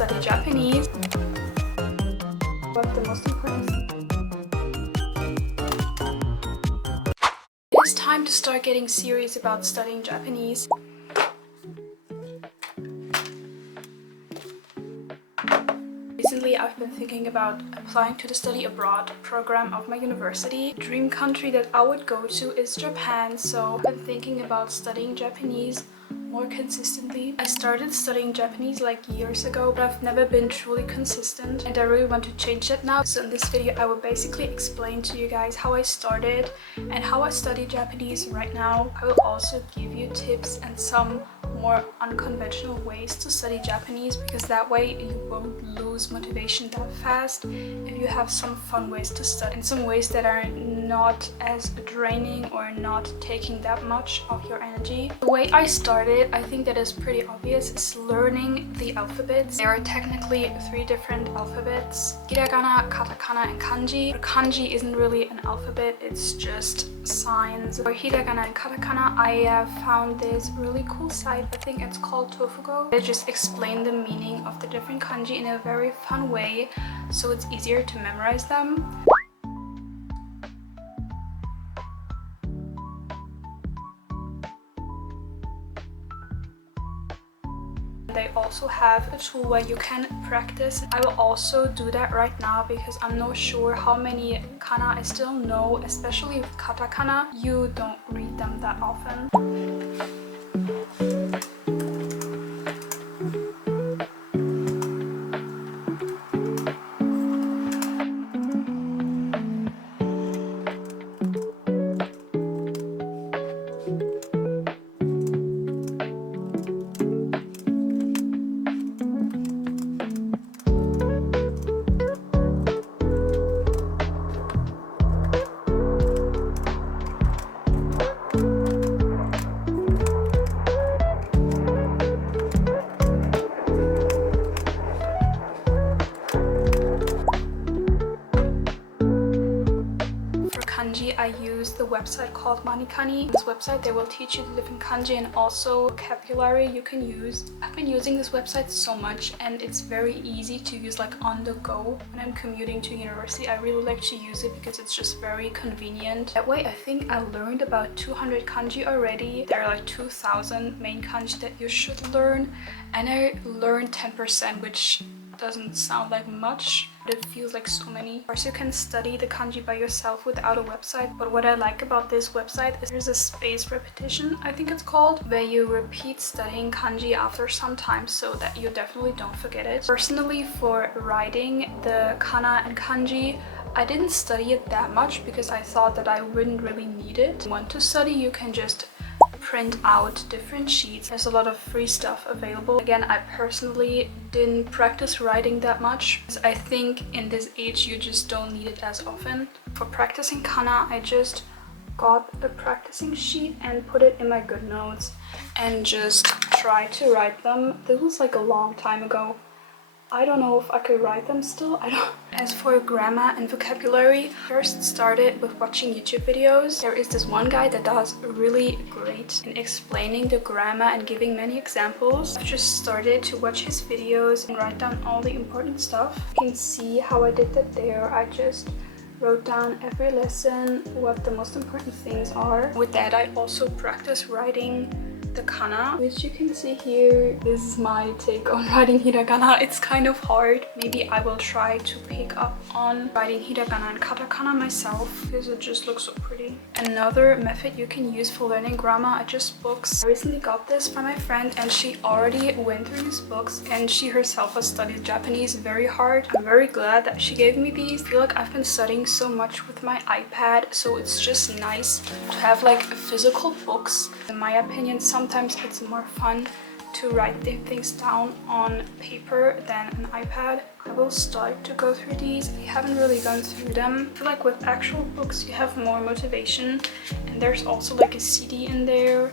study Japanese. But the most important thing. It's time to start getting serious about studying Japanese. Recently, I've been thinking about applying to the study abroad program of my university. Dream country that I would go to is Japan, so I've been thinking about studying Japanese more consistently. I started studying Japanese like years ago, but I've never been truly consistent and I really want to change that now. So in this video I will basically explain to you guys how I started and how I study Japanese right now. I will also give you tips and some more unconventional ways to study Japanese, because that way you won't lose motivation that fast if you have some fun ways to study and some ways that are not as draining or not taking that much of your energy. The way I started, I think that is pretty obvious, is learning the alphabets. There are technically 3 different alphabets: hiragana, katakana, and kanji. But kanji isn't really an alphabet, it's just signs. For hiragana and katakana, I have found this really cool site. I think it's called Tofugo. They just explain the meaning of the different kanji in a very fun way, so it's easier to memorize them. They also have a tool where you can practice. I will also do that right now because I'm not sure how many kana I still know, especially with katakana. You don't read them that often. I use the website called Manikani. This website, they will teach you the different kanji and also vocabulary you can use. I've been using this website so much and it's very easy to use like on the go. When I'm commuting to university, I really like to use it because it's just very convenient. That way I think I learned about 200 kanji already. There are like 2,000 main kanji that you should learn, and I learned 10%, which doesn't sound like much, but it feels like so many. Of course, you can study the kanji by yourself without a website, but what I like about this website is there's a spaced repetition, I think it's called, where you repeat studying kanji after some time so that you definitely don't forget it. Personally, for writing the kana and kanji, I didn't study it that much because I thought that I wouldn't really need it. If you want to study, you can just print out different sheets. There's a lot of free stuff available. Again, I personally didn't practice writing that much because I think in this age you just don't need it as often. For practicing kana, I just got a practicing sheet and put it in my good notes and just tried to write them. This was like a long time ago. I don't know if I could write them still. I don't. As for grammar and vocabulary, first started with watching YouTube videos. There is this one guy that does really great in explaining the grammar and giving many examples. I've just started to watch his videos and write down all the important stuff. You can see how I did that there. I just wrote down every lesson, what the most important things are. With that, I also practice writing the kana, which you can see here. This is my take on writing hiragana. It's kind of hard. Maybe I will try to pick up on writing hiragana and katakana myself because it just looks so pretty. Another method you can use for learning grammar are just books. I recently got this from my friend and she already went through these books and she herself has studied Japanese very hard. I'm very glad that she gave me these. I feel like I've been studying so much with my iPad, so it's just nice to have like physical books. In my opinion, sometimes it's more fun to write the things down on paper than an iPad. I will start to go through these. I haven't really gone through them. I feel like with actual books you have more motivation, and there's also like a CD in there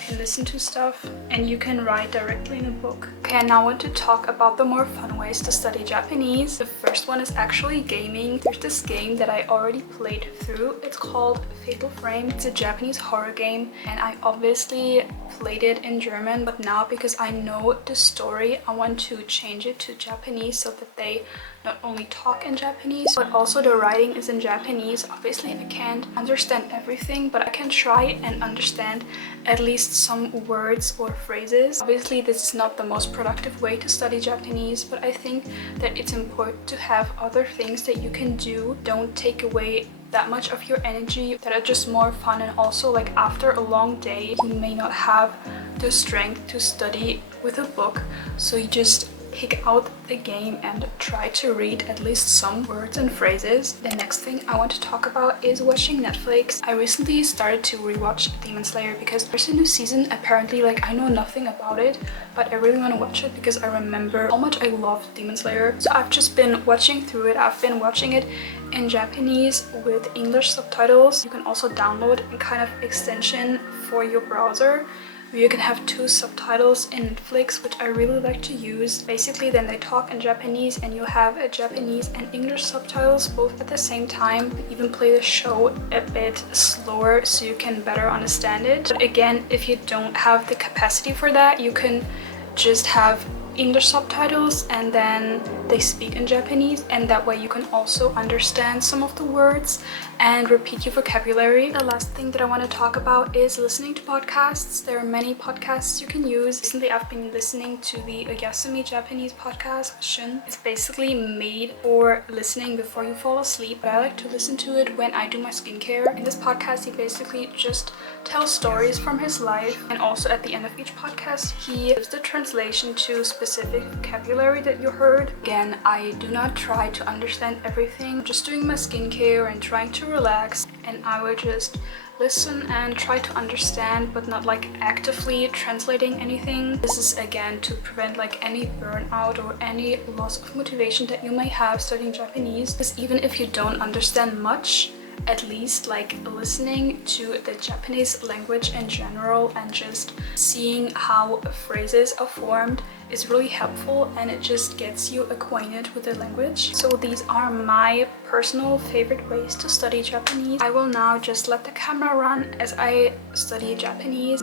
you can listen to stuff, and you can write directly in a book. Okay, I now want to talk about the more fun ways to study Japanese. The first one is actually gaming. There's this game that I already played through. It's called Fatal Frame. It's a Japanese horror game, and I obviously played it in German, but now because I know the story, I want to change it to Japanese so that they not only talk in Japanese, but also the writing is in Japanese. Obviously, I can't understand everything, but I can try and understand at least some words or phrases. Obviously, this is not the most productive way to study Japanese, but I think that it's important to have other things that you can do. Don't take away that much of your energy, that are just more fun. And also, like, after a long day, you may not have the strength to study with a book, so you just pick out the game and try to read at least some words and phrases. The next thing I want to talk about is watching Netflix. I recently started to rewatch Demon Slayer because there's a new season. Apparently, like, I know nothing about it, but I really want to watch it because I remember how much I loved Demon Slayer. So I've just been watching through it. I've been watching it in Japanese with English subtitles. You can also download a kind of extension for your browser. You can have 2 subtitles in Netflix, which I really like to use. Basically, then they talk in Japanese and you have a Japanese and English subtitles both at the same time. Even play the show a bit slower so you can better understand it. But again, if you don't have the capacity for that, you can just have English subtitles and then they speak in Japanese, and that way you can also understand some of the words and repeat your vocabulary. The last thing that I want to talk about is listening to podcasts. There are many podcasts you can use. Recently I've been listening to the Oyasumi Japanese podcast, Shun. It's basically made for listening before you fall asleep, but I like to listen to it when I do my skincare. In this podcast he basically just tells stories from his life, and also at the end of each podcast he gives the translation to specific vocabulary that you heard. Again, I do not try to understand everything. I'm just doing my skincare and trying to relax, and I will just listen and try to understand, but not like actively translating anything. This is again to prevent like any burnout or any loss of motivation that you may have studying Japanese, because even if you don't understand much, at least like listening to the Japanese language in general and just seeing how phrases are formed is really helpful, and it just gets you acquainted with the language. So these are my personal favorite ways to study Japanese. I will now just let the camera run as I study Japanese.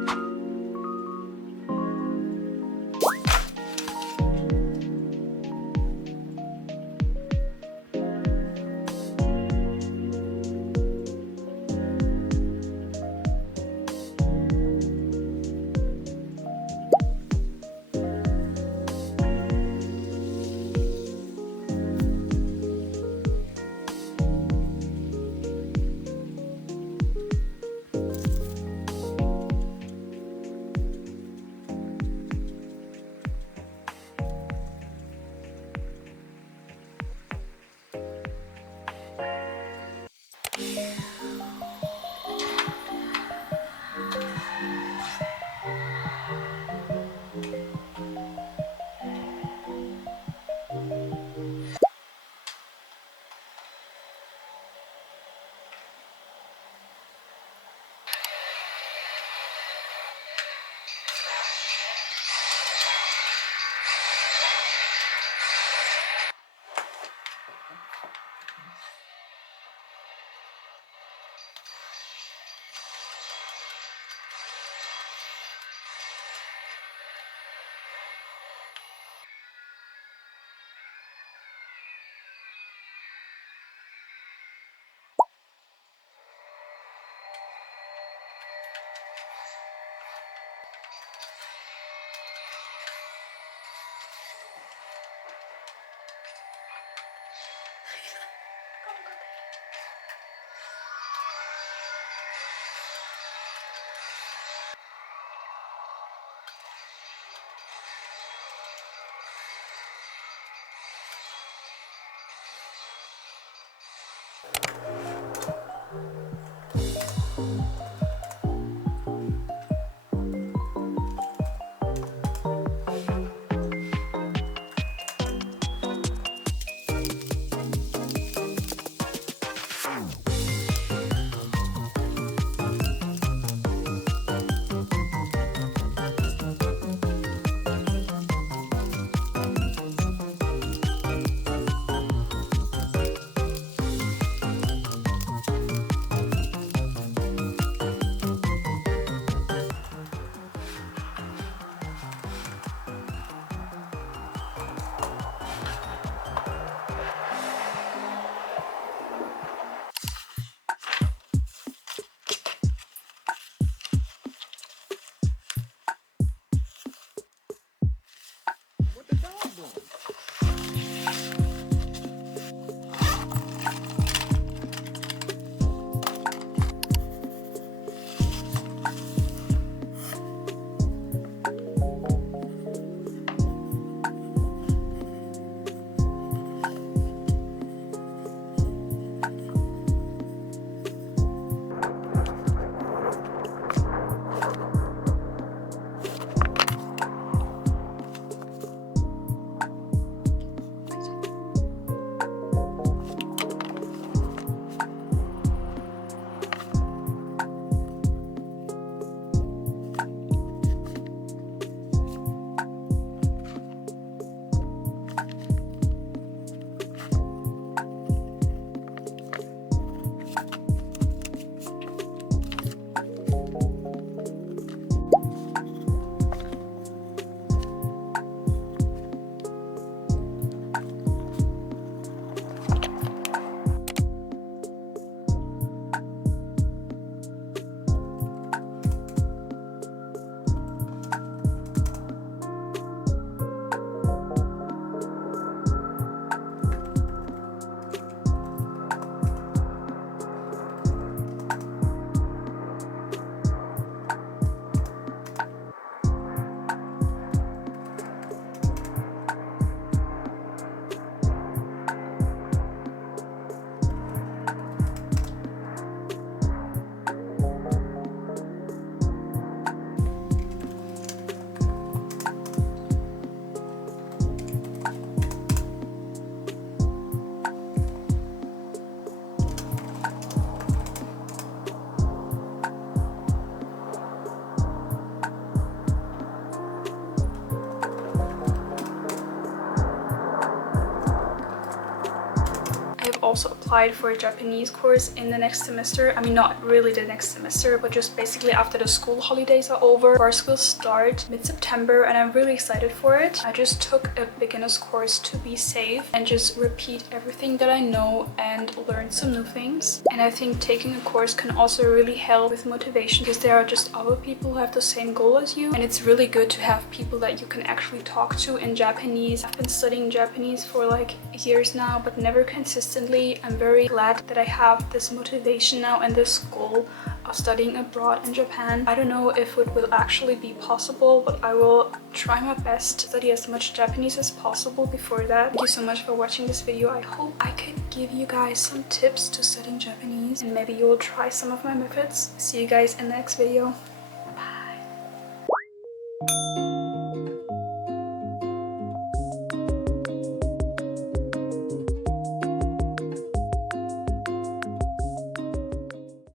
applied for a Japanese course in the next semester. I mean, not really the next semester, but just basically after the school holidays are over. Course will start mid-September and I'm really excited for it. I just took a beginner's course to be safe and just repeat everything that I know and learn some new things. And I think taking a course can also really help with motivation because there are just other people who have the same goal as you, and it's really good to have people that you can actually talk to in Japanese. I've been studying Japanese for like years now, but never consistently. I'm very glad that I have this motivation now and this goal of studying abroad in Japan. I don't know if it will actually be possible, but I will try my best to study as much Japanese as possible before that. Thank you so much for watching this video. I hope I could give you guys some tips to studying Japanese and maybe you will try some of my methods. See you guys in the next video.